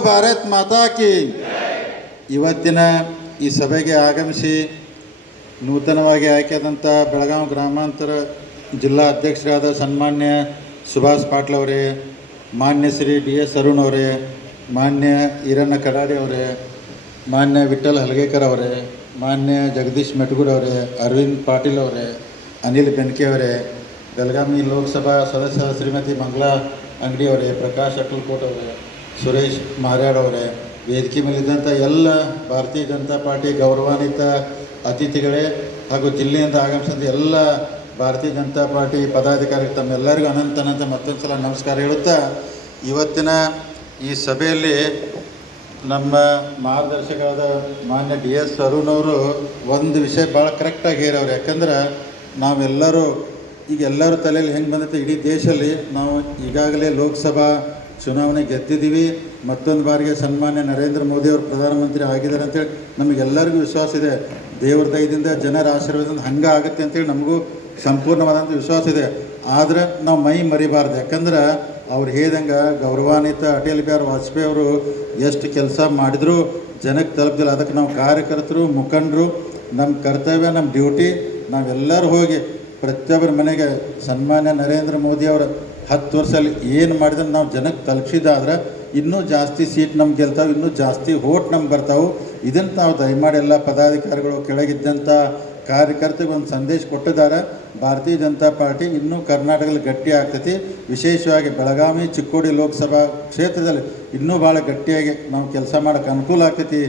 ಭಾರತ್ ಮಾತಾ ಕಿ ಇವತ್ತಿನ ಈ ಸಭೆಗೆ ಆಗಮಿಸಿ ನೂತನವಾಗಿ ಆಯ್ಕೆಯಾದಂಥ ಬೆಳಗಾವಿ ಗ್ರಾಮಾಂತರ ಜಿಲ್ಲಾ ಅಧ್ಯಕ್ಷರಾದ ಸನ್ಮಾನ್ಯ ಸುಭಾಷ್ ಪಾಟ್ಲ್ ಅವರೇ, ಮಾನ್ಯ ಶ್ರೀ ಡಿ ಎಸ್ ಅರುಣ್ ಅವರೇ, ಮಾನ್ಯ ಈರಣ್ಣ ಕಡಾಡಿ ಅವರೇ, ಮಾನ್ಯ ವಿಠಲ್ ಹಲಗೇಕರ್ ಅವರೇ, ಮಾನ್ಯ ಜಗದೀಶ್ ಮೆಟಗೂರ್ ಅವರೇ, ಅರವಿಂದ್ ಪಾಟೀಲ್ ಅವರೇ, ಅನಿಲ್ ಬೆನ್ಕೆ ಅವರೇ, ಬೆಳಗಾವಿ ಲೋಕಸಭಾ ಸದಸ್ಯ ಶ್ರೀಮತಿ ಮಂಗಳಾ ಅಂಗಡಿ ಅವರೇ, ಪ್ರಕಾಶ್ ಅಕ್ಕಲ್ಕೋಟ್ ಅವರೇ ಸುರೇಶ್ ಮಾರ್ಯಾಡ್ ಅವರೇ, ವೇದಿಕೆ ಮೇಲಿದ್ದಂಥ ಎಲ್ಲ ಭಾರತೀಯ ಜನತಾ ಪಾರ್ಟಿ ಗೌರವಾನ್ವಿತ ಅತಿಥಿಗಳೇ ಹಾಗೂ ಜಿಲ್ಲೆಯಿಂದ ಆಗಮಿಸಿದ ಎಲ್ಲ ಭಾರತೀಯ ಜನತಾ ಪಾರ್ಟಿ ಪದಾಧಿಕಾರಿ ತಮ್ಮೆಲ್ಲರಿಗೂ ಅನಂತ ಅನಂತ ಮತ್ತೊಂದು ಸಲ ನಮಸ್ಕಾರ ಹೇಳುತ್ತಾ, ಇವತ್ತಿನ ಈ ಸಭೆಯಲ್ಲಿ ನಮ್ಮ ಮಾರ್ಗದರ್ಶಕರಾದ ಮಾನ್ಯ ಡಿ ಎಸ್ ಅರುಣ್ ಅವರು ಒಂದು ವಿಷಯ ಭಾಳ ಕರೆಕ್ಟಾಗಿ ಹೇರವ್ರು ಯಾಕಂದ್ರೆ ನಾವೆಲ್ಲರೂ, ಈಗ ಎಲ್ಲರ ತಲೆಯಲ್ಲಿ ಹೆಂಗೆ ಬಂದೈತೆ ಇಡೀ ದೇಶದಲ್ಲಿ ನಾವು ಈಗಾಗಲೇ ಲೋಕಸಭಾ ಚುನಾವಣೆ ಗೆದ್ದಿದ್ದೀವಿ, ಮತ್ತೊಂದು ಬಾರಿಗೆ ಸನ್ಮಾನ್ಯ ನರೇಂದ್ರ ಮೋದಿ ಅವರು ಪ್ರಧಾನಮಂತ್ರಿ ಆಗಿದ್ದಾರೆ ಅಂತೇಳಿ ನಮಗೆಲ್ಲರಿಗೂ ವಿಶ್ವಾಸ ಇದೆ. ದೇವ್ರ ದಯದಿಂದ ಜನರ ಆಶೀರ್ವಾದದಿಂದ ಹಂಗೆ ಆಗುತ್ತೆ ಅಂತೇಳಿ ನಮಗೂ ಸಂಪೂರ್ಣವಾದಂಥ ವಿಶ್ವಾಸ ಇದೆ. ಆದರೆ ನಾವು ಮೈ ಮರಿಬಾರ್ದು. ಯಾಕಂದ್ರೆ ಅವ್ರು ಹೇಳಿದಂಗೆ ಗೌರವಾನ್ವಿತ ಅಟಲ್ ಬಿಹಾರಿ ವಾಜಪೇಯಿ ಅವರು ಎಷ್ಟು ಕೆಲಸ ಮಾಡಿದ್ರು ಜನಕ್ಕೆ ತಲುಪದಿಲ್ಲ. ಅದಕ್ಕೆ ನಾವು ಕಾರ್ಯಕರ್ತರು, ಮುಖಂಡರು ನಮ್ಮ ಕರ್ತವ್ಯ ನಮ್ಮ ಡ್ಯೂಟಿ, ನಾವೆಲ್ಲರೂ ಹೋಗಿ ಪ್ರತಿಯೊಬ್ಬರ ಮನೆಗೆ ಸನ್ಮಾನ್ಯ ನರೇಂದ್ರ ಮೋದಿ ಅವರ ಹತ್ತು ವರ್ಷದಲ್ಲಿ ಏನು ಮಾಡಿದ್ರೆ ನಾವು ಜನಕ್ಕೆ ತಲುಪಿಸಿದಾದ್ರೆ ಇನ್ನೂ ಜಾಸ್ತಿ ಸೀಟ್ ನಮ್ಗೆ ಗೆಲ್ತಾವೆ, ಇನ್ನೂ ಜಾಸ್ತಿ ವೋಟ್ ನಮ್ಗೆ ಬರ್ತಾವೆ. ಇದನ್ನು ನಾವು ದಯಮಾಡಿ ಎಲ್ಲ ಪದಾಧಿಕಾರಿಗಳು ಕೆಳಗಿದ್ದಂಥ ಕಾರ್ಯಕರ್ತರಿಗೆ ಒಂದು ಸಂದೇಶ ಕೊಟ್ಟಿದ್ದಾರೆ. ಭಾರತೀಯ ಜನತಾ ಪಾರ್ಟಿ ಇನ್ನೂ ಕರ್ನಾಟಕದಲ್ಲಿ ಗಟ್ಟಿ ಆಗ್ತೈತಿ. ವಿಶೇಷವಾಗಿ ಬೆಳಗಾವಿ, ಚಿಕ್ಕೋಡಿ ಲೋಕಸಭಾ ಕ್ಷೇತ್ರದಲ್ಲಿ ಇನ್ನೂ ಭಾಳ ಗಟ್ಟಿಯಾಗಿ ನಾವು ಕೆಲಸ ಮಾಡೋಕ್ಕೆ ಅನುಕೂಲ ಆಗ್ತೈತಿ.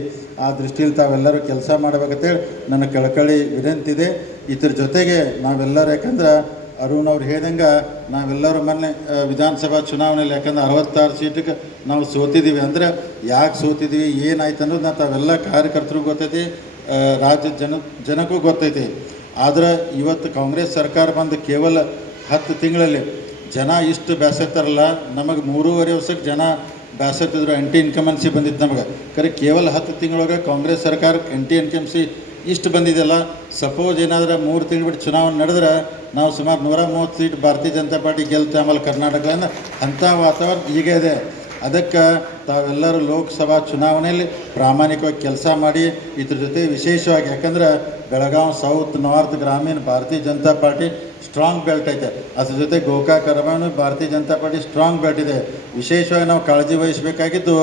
ಆ ದೃಷ್ಟಿಯಲ್ಲಿ ತಾವೆಲ್ಲರೂ ಕೆಲಸ ಮಾಡಬೇಕಂತೇಳಿ ನನ್ನ ಕಳಕಳಿ ವಿನಂತಿದೆ ಇದ್ರ ಜೊತೆಗೆ ನಾವೆಲ್ಲರೂ ಯಾಕಂದ್ರೆ ಅರುಣ್ ಅವ್ರು ಹೇಳ್ದಂಗೆ ನಾವೆಲ್ಲರೂ ಮೊನ್ನೆ ವಿಧಾನಸಭಾ ಚುನಾವಣೆಯಲ್ಲಿ, ಯಾಕಂದ್ರೆ ಅರವತ್ತಾರು ಸೀಟಿಗೆ ನಾವು ಸೋತಿದ್ದೀವಿ ಅಂದರೆ ಯಾಕೆ ಸೋತಿದ್ದೀವಿ ಏನಾಯ್ತು ಅನ್ನೋದು ನಾವು ತಾವೆಲ್ಲ ಕಾರ್ಯಕರ್ತರಿಗೂ ಗೊತ್ತೈತಿ ರಾಜ್ಯ ಜನ, ಜನಕ್ಕೂ ಗೊತ್ತೈತಿ. ಆದ್ರೆ ಇವತ್ತು ಕಾಂಗ್ರೆಸ್ ಸರ್ಕಾರ ಬಂದು ಕೇವಲ ಹತ್ತು ತಿಂಗಳಲ್ಲಿ ಜನ ಇಷ್ಟು ಬ್ಯಾಸತ್ತಾರಲ್ಲ ನಮಗೆ ಮೂರುವರೆ ವರ್ಷಕ್ಕೆ ಜನ ಬ್ಯಾಸತ್ತಿದ್ರು ಆ್ಯಂಟಿ ಇನ್ಕಮೆನ್ಸಿ ಬಂದಿತ್ತು ನಮಗೆ. ಕರೆ ಕೇವಲ ಹತ್ತು ತಿಂಗಳೊಳಗೆ ಕಾಂಗ್ರೆಸ್ ಸರ್ಕಾರಕ್ಕೆ ಆ್ಯಂಟಿ ಇನ್ಕಮ್ಸಿ ಇಷ್ಟು ಬಂದಿದೆಯಲ್ಲ? ಸಪೋಸ್ ಏನಾದರೂ ಮೂರು ತಿಂಗಳು ಬಿಟ್ಟು ಚುನಾವಣೆ ನಡೆದ್ರೆ ನಾವು ಸುಮಾರು ನೂರ ಮೂವತ್ತು ಸೀಟ್ ಭಾರತೀಯ ಜನತಾ ಪಾರ್ಟಿ ಗೆಲ್ತೆ ಆಮೇಲೆ ಕರ್ನಾಟಕದಿಂದ ಅಂಥ ವಾತಾವರಣ ಈಗ ಇದೆ. ಅದಕ್ಕೆ ತಾವೆಲ್ಲರೂ ಲೋಕಸಭಾ ಚುನಾವಣೆಯಲ್ಲಿ ಪ್ರಾಮಾಣಿಕವಾಗಿ ಕೆಲಸ ಮಾಡಿ, ಇದ್ರ ಜೊತೆ ವಿಶೇಷವಾಗಿ ಯಾಕಂದ್ರೆ ಬೆಳಗಾವಿ ಸೌತ್ ನಾರ್ತ್ ಗ್ರಾಮೀಣ ಭಾರತೀಯ ಜನತಾ ಪಾರ್ಟಿ ಸ್ಟ್ರಾಂಗ್ ಬೆಲ್ಟ್ ಐತೆ. ಅದ್ರ ಜೊತೆ ಗೋಕಾಕ್ ಭಾರತೀಯ ಜನತಾ ಪಾರ್ಟಿ ಸ್ಟ್ರಾಂಗ್ ಬೆಲ್ಟ್ ಇದೆ. ವಿಶೇಷವಾಗಿ ನಾವು ಕಾಳಜಿ ವಹಿಸಬೇಕಾಗಿದ್ದು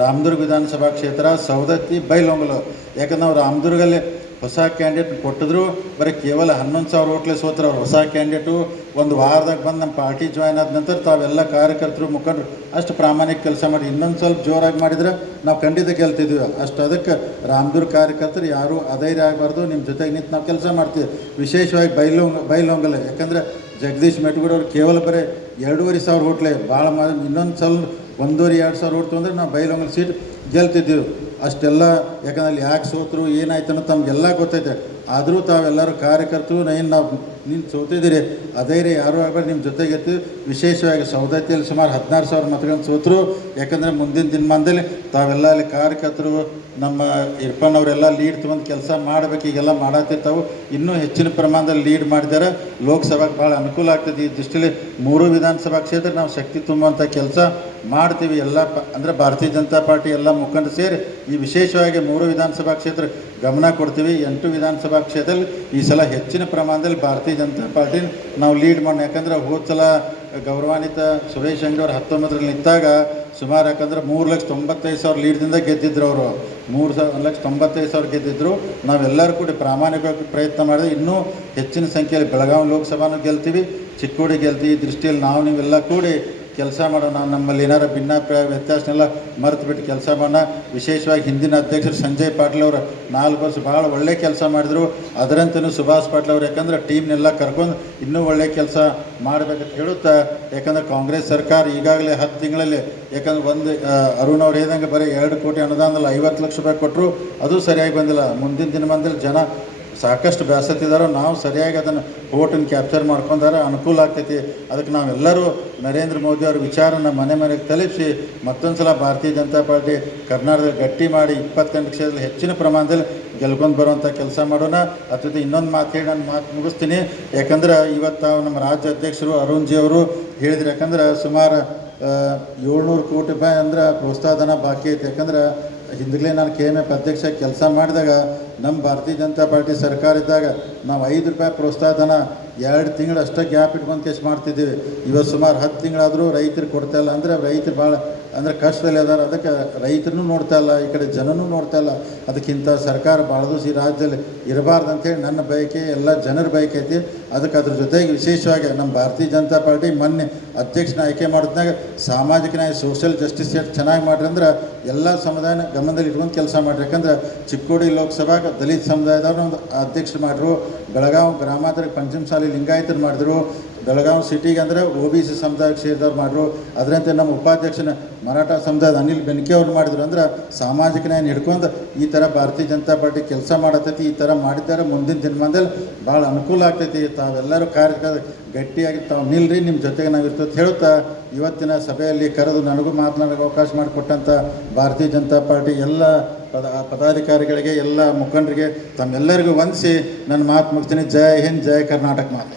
ರಾಮದುರ್ಗ ವಿಧಾನಸಭಾ ಕ್ಷೇತ್ರ ಸವದತ್ತಿ ಬೈಲೊಂಗಲು ಯಾಕಂದ್ರೆ ನಾವು ರಾಮದುರ್ಗಲ್ಲಿ ಹೊಸ ಕ್ಯಾಂಡಿಡೇಟ್ ಕೊಟ್ಟಿದ್ರು, ಬರೀ ಕೇವಲ ಹನ್ನೊಂದು ಸಾವಿರ ಓಟ್ಲೆ ಸೋತ್ರ ಅವ್ರು. ಹೊಸ ಕ್ಯಾಂಡಿಡೇಟು ಒಂದು ವಾರದಾಗ ಬಂದು ನಮ್ಮ ಪಾರ್ಟಿ ಜಾಯ್ನ್ ಆದ ನಂತರ ತಾವೆಲ್ಲ ಕಾರ್ಯಕರ್ತರು ಮುಖಂಡರು. ಅಷ್ಟು ಪ್ರಾಮಾಣಿಕ ಕೆಲಸ ಮಾಡಿ ಇನ್ನೊಂದು ಸ್ವಲ್ಪ ಜೋರಾಗಿ ಮಾಡಿದ್ರೆ ನಾವು ಖಂಡಿತ ಗೆಲ್ತಿದ್ವಿ. ಅಷ್ಟು ಅದಕ್ಕೆ ರಾಮದುರ್ಗ ಕಾರ್ಯಕರ್ತರು ಯಾರೂ ಅಧೈರ್ಯ ಆಗಬಾರ್ದು. ನಿಮ್ಮ ಜೊತೆಗೆ ನಿಂತು ನಾವು ಕೆಲಸ ಮಾಡ್ತೀವಿ. ವಿಶೇಷವಾಗಿ ಬೈಲೊಂಗ, ಬೈಲೊಂಗಲ್ಲ. ಯಾಕಂದರೆ ಜಗದೀಶ್ ಮೆಟ್ಗೂಡವ್ರು ಕೇವಲ ಬರೀ ಎರಡೂವರೆ ಸಾವಿರ ಓಟ್ಲೆ ಭಾಳ ಮ, ಇನ್ನೊಂದು ಸ್ವಲ್ಪ ಒಂದೂವರೆ ಎರಡು ಸಾವಿರ ಓಡ್ತು ಅಂದರೆ ನಾವು ಬೈಲೊಂಗಲ್ ಸೀಟ್ ಗೆಲ್ತಿದ್ದೆವು. ಅಷ್ಟೆಲ್ಲ ಯಾಕಂದ್ರೆ ಅಲ್ಲಿ ಯಾಕೆ ಸೋತರು, ಏನಾಯ್ತು ಅನ್ನೋದು ತಮಗೆಲ್ಲ ಗೊತ್ತೈತೆ. ಆದರೂ ತಾವೆಲ್ಲರೂ ಕಾರ್ಯಕರ್ತರು, ನೈನ್ ನಾವು ನಿಂತು ಸೋತಿದ್ದೀರಿ ಅಧೈರ್ಯ ಯಾರು ಆಗಬಾರ್ದು ನಿಮ್ಮ ಜೊತೆಗೆ ಇರ್ತೀವಿ. ವಿಶೇಷವಾಗಿ ಸೌದತ್ತಿಯಲ್ಲಿ ಸುಮಾರು ಹದಿನಾರು ಸಾವಿರ ಮತಗಳನ್ನು ಸೋತರು. ಯಾಕಂದರೆ ಮುಂದಿನ ದಿನಮಾನದಲ್ಲಿ ತಾವೆಲ್ಲ ಅಲ್ಲಿ ಕಾರ್ಯಕರ್ತರು, ನಮ್ಮ ಇರ್ಪಣ್ಣವರೆಲ್ಲ ಲೀಡ್ ತೊಗೊಂಡು ಕೆಲಸ ಮಾಡಬೇಕು, ಈಗೆಲ್ಲ ಮಾಡತ್ತಿರ್ತಾವೆ ಇನ್ನೂ ಹೆಚ್ಚಿನ ಪ್ರಮಾಣದಲ್ಲಿ ಲೀಡ್ ಮಾಡಿದ್ದಾರೆ. ಲೋಕಸಭೆಗೆ ಭಾಳ ಅನುಕೂಲ ಆಗ್ತದೆ. ಈ ದೃಷ್ಟಿಯಲ್ಲಿ ಮೂರು ವಿಧಾನಸಭಾ ಕ್ಷೇತ್ರ ನಾವು ಶಕ್ತಿ ತುಂಬುವಂಥ ಕೆಲಸ ಮಾಡ್ತೀವಿ. ಎಲ್ಲ ಪ, ಅಂದರೆ ಭಾರತೀಯ ಜನತಾ ಪಾರ್ಟಿ ಎಲ್ಲ ಮುಖಂಡ ಸೇರಿ ಈ ವಿಶೇಷವಾಗಿ ಮೂರು ವಿಧಾನಸಭಾ ಕ್ಷೇತ್ರ ಗಮನ ಕೊಡ್ತೀವಿ. ಎಂಟು ವಿಧಾನಸಭಾ ಕ್ಷೇತ್ರದಲ್ಲಿ ಈ ಸಲ ಹೆಚ್ಚಿನ ಪ್ರಮಾಣದಲ್ಲಿ ಭಾರತೀಯ ಜನತಾ ಪಾರ್ಟಿ ನಾವು ಲೀಡ್ ಮಾಡೋಣ. ಯಾಕಂದ್ರೆ ಹೋದ್ಸಲ ಗೌರವಾನ್ವಿತ ಸುರೇಶ್ ಅಂಗಡಿ ಅವ್ರು ಹತ್ತೊಂಬತ್ತರಲ್ಲಿ ನಿಂತಾಗ ಸುಮಾರು ಯಾಕಂದ್ರೆ ಮೂರು ಲಕ್ಷ ತೊಂಬತ್ತೈದು ಸಾವಿರ ಲೀಡ್ದಿಂದ ಗೆದ್ದಿದ್ರು ಅವರು. ಮೂರು ಸಾವಿರ ಲಕ್ಷ ತೊಂಬತ್ತೈದು ಸಾವಿರ ಗೆದ್ದಿದ್ರು. ನಾವೆಲ್ಲರೂ ಕೂಡ ಪ್ರಾಮಾಣಿಕವಾಗಿ ಪ್ರಯತ್ನ ಮಾಡಿದ್ರೆ ಇನ್ನೂ ಹೆಚ್ಚಿನ ಸಂಖ್ಯೆಯಲ್ಲಿ ಬೆಳಗಾವಿ ಲೋಕಸಭಾನು ಗೆಲ್ತೀವಿ, ಚಿಕ್ಕೋಡಿ ಗೆಲ್ತೀವಿ. ದೃಷ್ಟಿಯಲ್ಲಿ ನಾವು ನೀವೆಲ್ಲ ಕೂಡಿ ಕೆಲಸ ಮಾಡೋಣ, ನಮ್ಮಲ್ಲಿ ಏನಾರು ಭಿನ್ನಾಭಿಪ್ರಾಯ, ವ್ಯತ್ಯಾಸನೆಲ್ಲ ಮರೆತು ಬಿಟ್ಟು ಕೆಲಸ ಮಾಡೋಣ. ವಿಶೇಷವಾಗಿ ಹಿಂದಿನ ಅಧ್ಯಕ್ಷರು ಸಂಜಯ್ ಪಾಟೀಲ್ ಅವರು ನಾಲ್ಕು ವರ್ಷ ಭಾಳ ಒಳ್ಳೆ ಕೆಲಸ ಮಾಡಿದರು. ಅದರಂತೂ ಸುಭಾಷ್ ಪಾಟೀಲ್ ಅವರು ಯಾಕಂದ್ರೆ ಟೀಮ್ನೆಲ್ಲ ಕರ್ಕೊಂಡು ಇನ್ನೂ ಒಳ್ಳೆ ಕೆಲಸ ಮಾಡಬೇಕಂತ ಹೇಳುತ್ತಾ, ಯಾಕಂದ್ರೆ ಕಾಂಗ್ರೆಸ್ ಸರ್ಕಾರ ಈಗಾಗಲೇ ಹತ್ತು ತಿಂಗಳಲ್ಲಿ, ಯಾಕಂದ್ರೆ ಒಂದು ಅರುಣ್ ಅವ್ರು ಹೇಳ್ದಂಗೆ ಬರೀ ಎರಡು ಕೋಟಿ ಅನುದಾನದಲ್ಲಿ ಐವತ್ತು ಲಕ್ಷ ರೂಪಾಯಿ ಕೊಟ್ಟರು ಅದು ಸರಿಯಾಗಿ ಬಂದಿಲ್ಲ. ಮುಂದಿನ ದಿನಮಾನದಲ್ಲಿ ಜನ ಸಾಕಷ್ಟು ಬೇಸತ್ತಿದಾರೋ ನಾವು ಸರಿಯಾಗಿ ಅದನ್ನು ಓಟನ್ನು ಕ್ಯಾಪ್ಚರ್ ಮಾಡ್ಕೊಂಡಾರ ಅನುಕೂಲ ಆಗ್ತೈತಿ. ಅದಕ್ಕೆ ನಾವೆಲ್ಲರೂ ನರೇಂದ್ರ ಮೋದಿ ಅವ್ರ ವಿಚಾರನ ಮನೆ ಮನೆಗೆ ತಲುಪಿಸಿ ಮತ್ತೊಂದು ಸಲ ಭಾರತೀಯ ಜನತಾ ಪಾರ್ಟಿ ಕರ್ನಾಟಕದಲ್ಲಿ ಗಟ್ಟಿ ಮಾಡಿ ಇಪ್ಪತ್ತೆಂಟು ಕ್ಷೇತ್ರದಲ್ಲಿ ಹೆಚ್ಚಿನ ಪ್ರಮಾಣದಲ್ಲಿ ಗೆಲ್ಕೊಂಡು ಬರುವಂಥ ಕೆಲಸ ಮಾಡೋಣ. ಅದ್ರ ಇನ್ನೊಂದು ಮಾತು ಹೇಳಿ, ನಾನು ಮಾತು ಮುಗಿಸ್ತೀನಿ. ಯಾಕಂದ್ರೆ ಇವತ್ತು ನಮ್ಮ ರಾಜ್ಯ ಅಧ್ಯಕ್ಷರು ಅರುಣ್ ಜಿ ಅವರು ಹೇಳಿದ್ರು. ಯಾಕಂದ್ರೆ ಸುಮಾರು ಏಳ್ನೂರು ಕೋಟಿ ರೂಪಾಯಿ ಅಂದ್ರೆ ಪ್ರೋತ್ಸಾಹಧನ ಬಾಕಿ ಐತೆ. ಯಾಕಂದ್ರೆ ಹಿಂದ್ಲೇ ನಾನು ಕೆ ಎಂ ಎಫ್ ಅಧ್ಯಕ್ಷ ಕೆಲಸ ಮಾಡಿದಾಗ ನಮ್ಮ ಭಾರತೀಯ ಜನತಾ ಪಾರ್ಟಿ ಸರ್ಕಾರ ಇದ್ದಾಗ ನಾವು ಐದು ರೂಪಾಯಿ ಪ್ರೋತ್ಸಾಹಧನ ಎರಡು ತಿಂಗಳು ಅಷ್ಟೇ ಗ್ಯಾಪ್ ಇಟ್ಕೊಂಡು ಕೇಸ್ ಮಾಡ್ತಿದ್ದೀವಿ. ಇವತ್ತು ಸುಮಾರು ಹತ್ತು ತಿಂಗಳಾದರೂ ರೈತರು ಕೊಡ್ತಾ ಇಲ್ಲ ಅಂದರೆ ರೈತರು ಭಾಳ ಅಂದರೆ ಕಷ್ಟದಲ್ಲಿ ಅದಾರ, ಅದಕ್ಕೆ ರೈತರನ್ನು ನೋಡ್ತಾ ಇಲ್ಲ, ಈ ಕಡೆ ಜನನೂ ನೋಡ್ತಾ ಇಲ್ಲ. ಅದಕ್ಕಿಂತ ಸರ್ಕಾರ ಭಾಳ ದಿವಸ ಈ ರಾಜ್ಯದಲ್ಲಿ ಇರಬಾರ್ದು ಅಂತೇಳಿ ನನ್ನ ಬಯಕೆ, ಎಲ್ಲ ಜನರ ಬಯಕೆ ಐತಿ. ಅದಕ್ಕೆ ಅದ್ರ ಜೊತೆಗೆ ವಿಶೇಷವಾಗಿ ನಮ್ಮ ಭಾರತೀಯ ಜನತಾ ಪಾರ್ಟಿ ಮೊನ್ನೆ ಅಧ್ಯಕ್ಷನ ಆಯ್ಕೆ ಮಾಡಿದ್ನಾಗ ಸಾಮಾಜಿಕ ನ್ಯಾಯ, ಸೋಷಿಯಲ್ ಜಸ್ಟಿಸ್ ಎಷ್ಟು ಚೆನ್ನಾಗಿ ಮಾಡ್ರಿ ಅಂದ್ರೆ ಎಲ್ಲ ಸಮುದಾಯನ ಗಮನದಲ್ಲಿ ಇಟ್ಕೊಂಡು ಕೆಲಸ ಮಾಡ್ರಿ. ಯಾಕಂದ್ರೆ ಚಿಕ್ಕೋಡಿ ಲೋಕಸಭಾಗ ದಲಿತ ಸಮುದಾಯದವ್ರನ್ನ ಒಂದು ಅಧ್ಯಕ್ಷರು ಮಾಡಿದ್ರು, ಬೆಳಗಾವಿ ಗ್ರಾಮಾಂತರ ಪಂಚಮಸಾಲಿ ಲಿಂಗಾಯತರು ಮಾಡಿದ್ರು ಬೆಳಗಾವಿ ಸಿಟಿಗೆ ಅಂದರೆ ಒ ಬಿ ಸಿ ಸಮುದಾಯಕ್ಕೆ ಸೇರಿದವ್ರು ಮಾಡಿದ್ರು ಅದರಂತೆ ನಮ್ಮ ಉಪಾಧ್ಯಕ್ಷನ ಮರಾಠ ಸಮುದಾಯದ ಅನಿಲ್ ಬೆನ್ಕೆ ಅವ್ರು ಮಾಡಿದ್ರು ಅಂದ್ರೆ ಸಾಮಾಜಿಕ ನ್ಯಾಯ ಹಿಡ್ಕೊಂಡು ಈ ಥರ ಭಾರತೀಯ ಜನತಾ ಪಾರ್ಟಿ ಕೆಲಸ ಮಾಡತೈತಿ, ಈ ಥರ ಮಾಡಿದ್ದಾರೆ, ಮುಂದಿನ ದಿನಮಾನದಲ್ಲಿ ಭಾಳ ಅನುಕೂಲ ಆಗ್ತೈತಿ. ತಾವೆಲ್ಲರೂ ಕಾರ್ಯ ಗಟ್ಟಿಯಾಗಿ ತಾವು ನಿಲ್ರಿ ನಿಮ್ಮ ಜೊತೆಗೆ ನಾವು ಇರ್ತದೆ ಹೇಳುತ್ತಾ ಇವತ್ತಿನ ಸಭೆಯಲ್ಲಿ ಕರೆದು ನನಗೂ ಮಾತನಾಡೋಕೆ ಅವಕಾಶ ಮಾಡಿಕೊಟ್ಟಂಥ ಭಾರತೀಯ ಜನತಾ ಪಾರ್ಟಿ ಎಲ್ಲ ಪದ, ಪದಾಧಿಕಾರಿಗಳಿಗೆ, ಎಲ್ಲ ಮುಖಂಡರಿಗೆ ತಮ್ಮೆಲ್ಲರಿಗೂ ವಂದಿಸಿ ನನ್ನ ಮಾತು ಮುಗ್ತೀನಿ ಜೈ ಹಿಂದ್, ಜೈ ಕರ್ನಾಟಕ ಮಾತು.